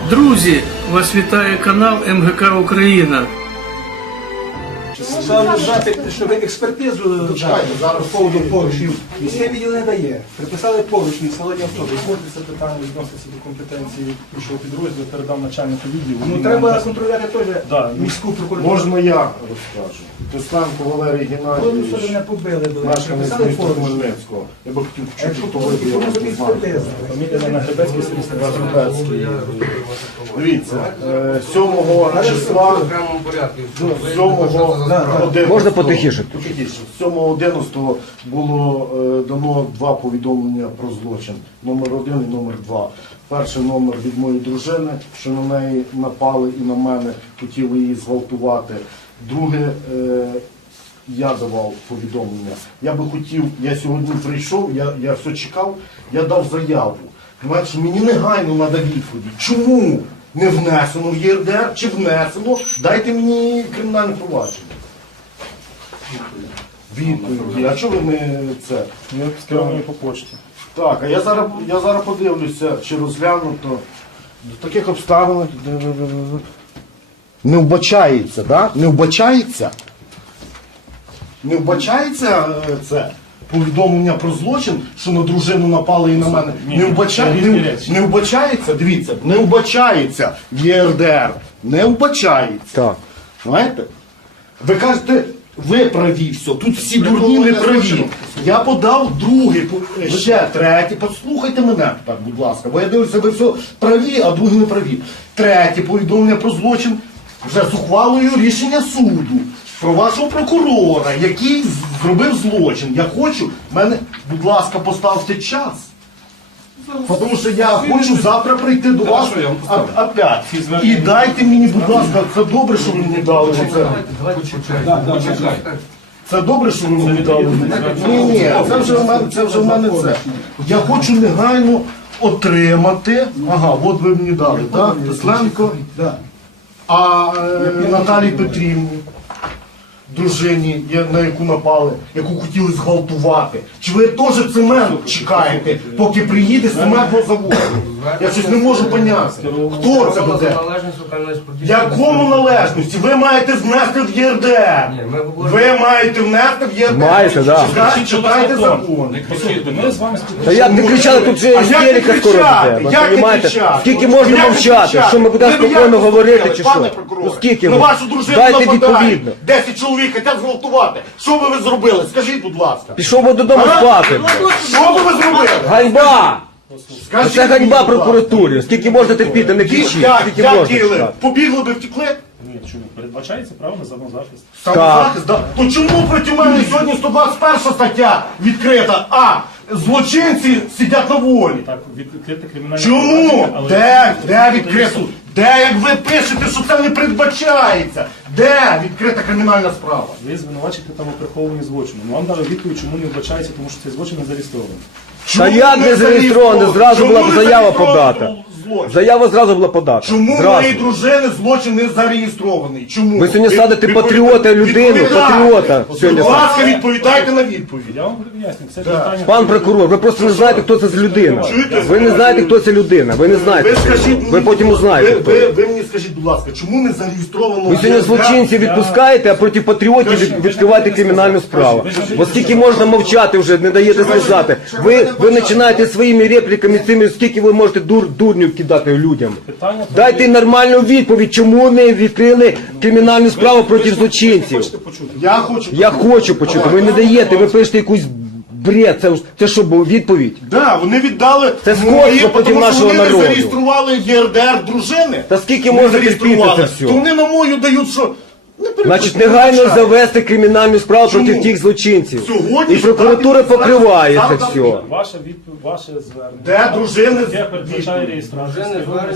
Друзі, вас вітає канал МГК Україна. Саме запит, щоб експертизу дати по поводу поручнів, міське відділ не дає. Приписали поручні в салоні автобус. Це питання відноситься до компетенції іншого підрозділу, передав начальнику відділу. Ну треба контролювати теж Да, міську прокуратуру. Можна я розкажу? Тесленко Валерій Вони собі не Геннадійович, побили, були. мешканець Приписали міста поручні. Хмельницького. Я би хотів А якщо чути, хто поручні, то може бути експертиза. Фамілія на Гребецький Гребецький. Дивіться, 7 числа, 7 Можна потихіше? 7.11 було дано 2 повідомлення про злочин. Номер 1 і номер 2. Перший номер від моєї дружини, що на неї напали і на мене, хотіли її зґвалтувати. Друге, я давав повідомлення. Я би хотів, я сьогодні прийшов, я все чекав, я дав заяву. Понимаєте, що мені негайно треба відповідь. Чому не внесено в ЄРДР чи внесено? Дайте мені кримінальне провадження. Відповіді. А чого ви не це? Ми скеровані по почті. Так, а я зараз подивлюся, чи розглянуто. До таких обставин не вбачається, так? Не вбачається? Не вбачається це повідомлення про злочин, що на дружину напали і на мене? Ні, Не, це різні речі. не вбачається, дивіться, не вбачається в ЄРДР. Не вбачається. Так. Знаєте? Ви кажете, ви праві, все, тут всі дурні не праві. Я подав другий, ще третій, послухайте мене тепер, будь ласка, бо я дивлюся, ви все праві, а другі не праві. Третє повідомлення про злочин вже з ухвалою рішення суду про вашого прокурора, який зробив злочин. Я хочу, мене, будь ласка, поставте час. Тому що я хочу завтра прийти до вас опять. І дайте мені, будь ласка, це добре, що ви мені дали. Це добре, що ви мені дали. Ні, це вже в мене це. Я хочу негайно отримати. Ага, от ви мені дали, так? Тесленко. А Наталії Петрівні, дружині, на яку напали, яку хотіли зґвалтувати. Чи ви теж цемент чекаєте, поки приїде з цементного заводу? Я щось не можу поняти. Хто це буде? Якому належності? Ви маєте внести в ЄРДР. Ви маєте внести в ЄРДР. Маєте, да. Читайте закон. Ми з вами Та як не кричали, тут же істерика скоро буде. Як не Понімаєте? кричати? Скільки можна Як не мовчати? кричати? Що ми будемо Ви як спокійно не говорити, зробили, чи пане що? прокурор? Ну скільки На ви? вашу дружину Дайте нападають. відповідно. 10 чоловік хотять зґвалтувати. Що би ви зробили? Скажіть, будь ласка. Пішов би додому спати. Що би ви зробили? Ганьба! Скажіть Це мені, ганьба будь ласка. прокуратурі. Скільки можна терпіти, не кричіть. Як Скільки можна діяли? кричати? Побігли би, втекли? Ні, чому? Передбачається право на самозахист. Самозахист, да. То чому проти мене сьогодні 121 стаття відкрита, а злочинці сидять на волі? Так, відкрите кримінальне Чому? провадження, але- Де відкрито? Де, як ви пишете, що це не передбачається? Де відкрита кримінальна справа? Ви звинувачуєте там у прихованні злочину. Ну, вам дали відповідь, чому не вбачається, тому що цей злочин не зареєстрований. Та як не зареєстровано? Зразу була б Чому не заява зареєстрований подата. злочин? Заява зразу була подата. Чому Зразу. моєї дружини злочин не зареєстрований? Чому? Ви сьогодні садите патріота, людину, патріота сьогодні Будь ласка, садите. відповідайте на відповідь. Я вам поясню, це питання... Пан прокурор, ви просто не знаєте, хто це за людина. Чуєте? Ви не знаєте, хто це людина. Ви не знаєте. Ви скажіть мені, Ви потім узнаєте, хто. ви мені скажіть, будь ласка, чому не зареєстровано? Ви сьогодні злочинців відпускаєте, а проти патріотів відкриваєте кримінальну справу. Бо скільки можна мовчати вже, не даєте сказати. Ви починаєте своїми репліками цими, скільки ви можете дурнів кидати людям. Питання... Дайте нормальну відповідь, чому не відкрили кримінальну справу проти злочинців. Хочете почути? Я хочу почути, ви не даєте, ви пишете якусь бред. Це що, була відповідь? Да, вони віддали Це скотство проти тому що нашого вони народу. не зареєстрували ЄРДР дружини. Та скільки Не можна терпіти зареєстрували. це все? То вони на мою дають, що... Значить, негайно завести. завести кримінальну справу Чому? проти тих злочинців. Сьогодні І прокуратура ж дати- покриває це дати- все. Ваша відповідь, ваше звернення. Де дружини? Яке передбачає реєстрацію.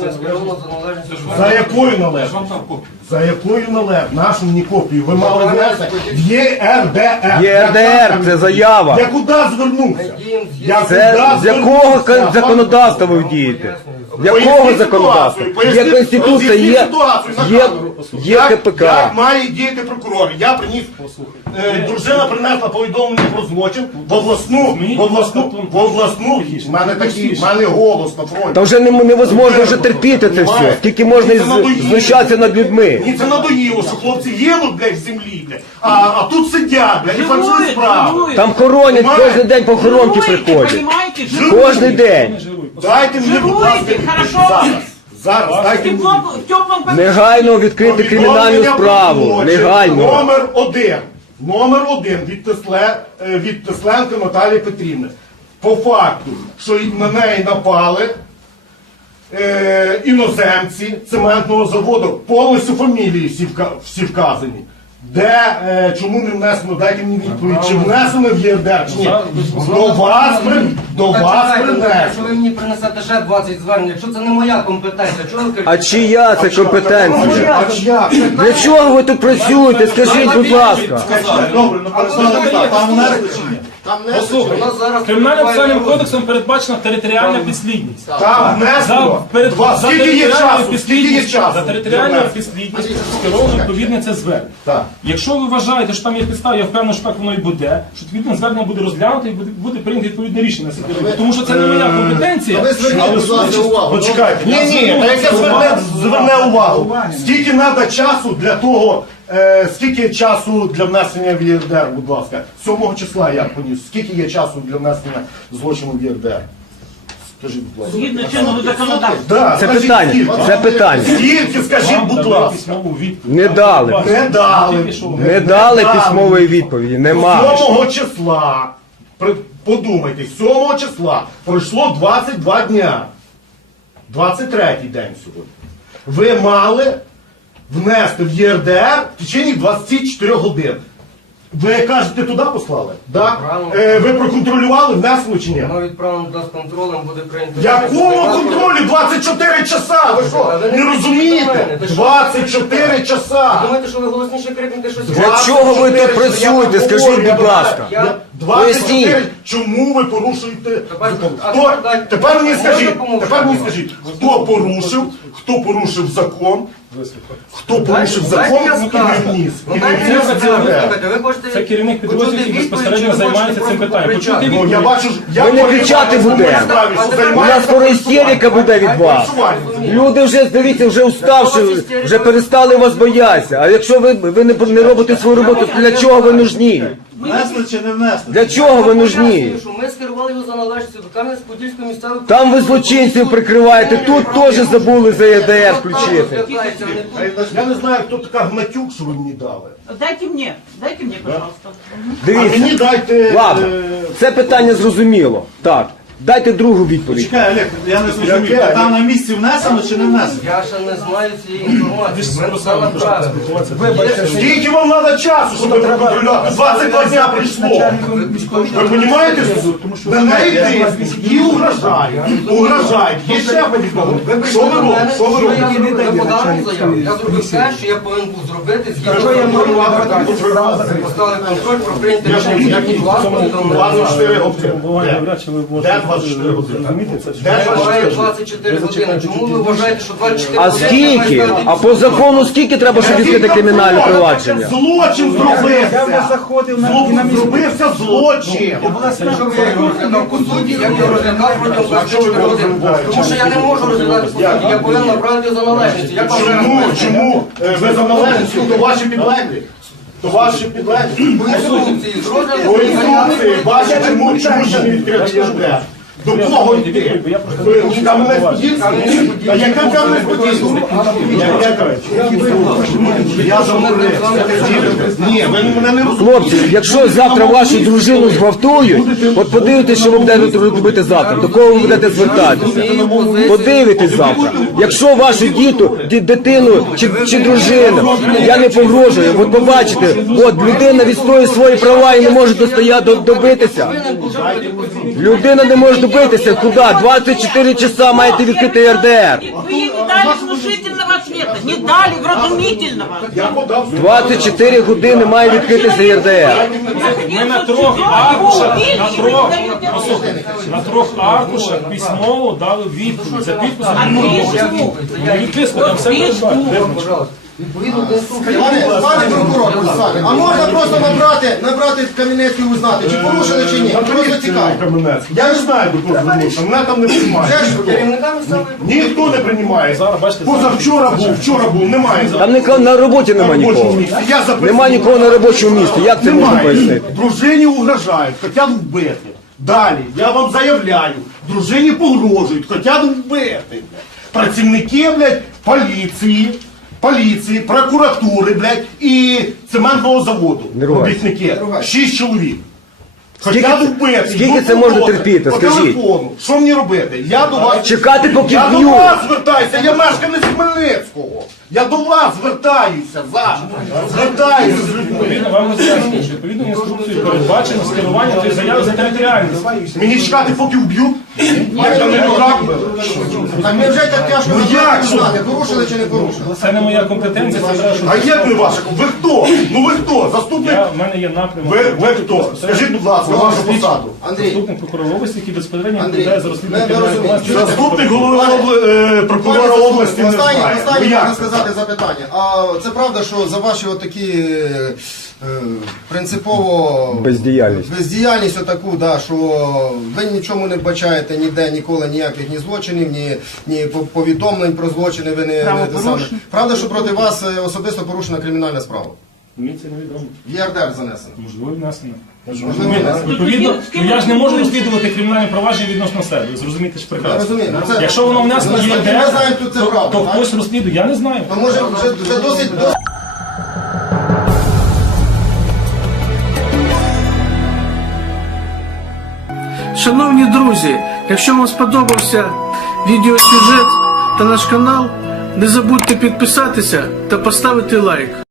За якою належить? За якою належить? Нашу мені копію. Ви мали внести в ЄРДР. ЄРДР, це заява. Я куди звернувся? Я Це куди з якого звернувся? законодавства ви дієте? З якого Поясніть законодавства? ситуацію, Є поясніть- Конституція, роз'ясніть є ситуацію на є камеру. КПК. Як має діяти прокурор? Я приніс дружина принесла повідомлення про злочин в обласну, в мене голос на фронті. Та вже невозможно вже терпіти це все. Скільки можна знущатися над людьми? Мені це надоїло, що хлопці їдуть, блядь, в землі, блядь, а тут сидять, блядь, і фальшують справу. Там хоронять, кожен день похоронки приходять. Кожен день. Дайте мені, будь ласка, зараз, дайте мені. Негайно відкрити кримінальну справу. Негайно. Номер один від Тесленко Наталії Петрівни. По факту, що на неї напали іноземці цементного заводу, повністю фамілії всі вказані. Чому не внесено, дайте мені відповідь, чи внесено в ЄРДР, чи ні? До вас принесено. Якщо ви мені принесете ще 20 звернень, якщо це не моя компетенція, чого ви кажете? А чия це компетенція? Для чого ви тут працюєте? Скажіть, будь ласка. Добре, ну там внесли чи ні? У нас зараз Кримінальним процесуальним кодексом передбачена територіальна підслідність. Там внесло. Скільки є часу? Скільки є часу? За територіальною підслідністю скеровано відповідне це звернення. Так. Якщо ви вважаєте, що там є підстава, я впевнений, що так воно і буде, що відповідне звернення буде розглянуто і буде прийнято відповідне рішення. Тому що це не моя компетенція. Але Почекайте. Ні, та яке зверне увагу. Скільки треба часу для того, скільки часу для внесення в ЄРДР, будь ласка? 7 числа я поніс. Скільки є часу для внесення злочину в ЄРДР? Скажіть, будь ласка. Згідно чинного законодавства. Да, Це скажіть, питання. скільки? Це питання. Скільки, скажіть, вам будь дали ласка. письмову відповідь. Не дали. Не дали. Не дали письмової відповіді. Нема. 7 числа, подумайте, 7 числа пройшло 22 дня. 23-й день сьогодні. Ви мали внести в ЄРДР в течение 24 годин. Ви кажете, туди послали? Да? Ви проконтролювали, внесли чи ні? воно відправлено туди з контролем, буде прийнято. Якому контролю? 24 часа! Ви що, не розумієте? 24 часа! Думаєте, що ви голосніше крикнете щось? Для чого ви тут працюєте? Скажіть, будь ласка. 24, чому ви порушуєте закон? Тепер мені скажіть, хто порушив закон, хто порушив закон, і не вніс. Ви хочете Це керівник підрозділу, який безпосередньо займається цим питанням. Почуйте Ну, я бачу, Ми не кричати будемо. У нас скоро істерика буде від вас. Люди вже, дивіться, вже уставши, вже перестали вас боятися. А якщо ви не робите свою роботу, то для чого ви нужні? Внесли чи не внесли? Для чого ви нужні? Що ми скерували його за належністю до Кам'янець-Подільської місцевої... Там ви злочинців прикриваєте, тут теж забули за ЄРДР включити. Я не знаю, хто така Гнатюк, що ви мені дали. Дайте мне, пожалуйста. А Дивіться. мені дайте... Ладно, це питання зрозуміло. Так, дайте другу відповідь. Чекай, Олег, я не зрозумів. Яке? Там на місці внесено чи не внесено? Я ще не знаю цієї інформації. Ми це направили. Скільки вам треба часу, щоб ви проконтролювати? 22 дня прийшло. Ви розумієте? На неї тиск і угрожають. Є ще повідомлення. Що ви робите? Що ви робите? Ви подали заяву. Я зробив те, що я повинен був зробити згідно поставили контроль про прийняти рішення. Як і власне повідомлення. 24 години. Навряд чи ви можете Де 24 години? розуміти це. Буває 24 години. Чому ви вважаєте, що 24 А години... скільки? А по закону скільки треба, щоб відкрити кримінальне провадження? Злочин зробився. Зробився злочин. Якщо б я його розглядав по суті, я б його розглядав протягом 24 годин. Тому що я не можу розглядати по суті, я повинен направити його за належністю. Як вам Чому? Ви за належністю, то ваші підлеглі. То ваші підлеглі. по інструкції з розгляду По інструкції, бачите, чому ще не відкрити ЄРДР? До кого йти? Кам'янець-Подільський? А яка Кам'янець-Подільський? Я замовився. Ні, ви мене не розумієте. Хлопці, якщо завтра вашу дружину зґвалтують, от подивитесь, що ви будете робити завтра, до кого ви будете звертатися. Подивитесь завтра. Якщо вашу дитину чи дружину, я не погрожую, от побачите, от людина відстоює свої права і не може добитися. Людина не може добитися. Куди? 24 часа маєте відкрити РДР. Вы ей не дали внушительного ответа, не дали вразумительного. Я подав 24 години має відкритися РДР. Ми на трьох аркушах, на трьох аркушах письмово дали відповідь за підписом. Відписку там все передбачено. Відповідно до інструкції. Пане прокурор, а можна просто набрати Кам'янецький і узнати, чи порушили, чи ні? Просто цікаво. Я не знаю, до кого звернутися, мене там не приймають. Керівниками стали. Ніхто не приймає. Зараз, бачите, Позавчора був, вчора був, немає. Там нікого на роботі нема На робочому нікого. місці. Я записую. Нема нікого на робочому місці. Як це можна пояснити? Дружині угрожають, хочуть вбити. Далі, я вам заявляю, дружині погрожують, хочуть вбити. Працівники, блядь, поліції, прокуратури, блядь, і цементного заводу. Не ругайся. Робітники. 6 чоловік. Скільки Хочуть це- вбити. скільки йдуть це можна проти, терпіти, по скажіть? телефону. Що мені робити? Я до вас... Чекати, поки Я до б'ють. вас звертаюся, я мешканець Хмельницького. Я до вас звертаюся, звертаюся з людьми. відповідно вам роз'яснюють, що відповідно інструкцією передбачено скерування тої заяви за територіальність. Мені чекати, поки вб'ють? Як там не дурак? Так ми вже так тяжко Ну як же? знати, порушили чи не порушили. Це не моя компетенція, це треба, А що як не ваша? Ви хто? Ну ви хто? Заступник? в мене є напрямок. Ви хто? Скажіть, будь ласка, вашу посаду. Андрій, Заступник прокурора області, який безпосередньо Андрій, відповідає за розслідування ви кримінального розумієте. провадження. Заступник голови прокурора області не знає. Останнє Ви можна як? сказати запитання. А це правда, що за ваші отакі принципово бездіяльність отаку, да, що ви нічому не вбачаєте ніде ніколи ніяких ні злочинів, ні повідомлень про злочини ви не те саме. Правда, що проти вас особисто порушена кримінальна справа? Мені це невідомо. В ЄРДР занесено. Можливо, внесено. Можливо, внесено. Відповідно, я ж не можу розслідувати кримінальне провадження відносно себе. Ви зрозумієте ж Я прекрасно. розумію. Ну, це- Якщо воно внесено в Ми ЄРДР, знаємо, що це правда, то так? хтось розслідує. Я не знаю. То може вже досить. Шановні друзі, якщо вам сподобався відеосюжет та наш канал, не забудьте підписатися та поставити лайк.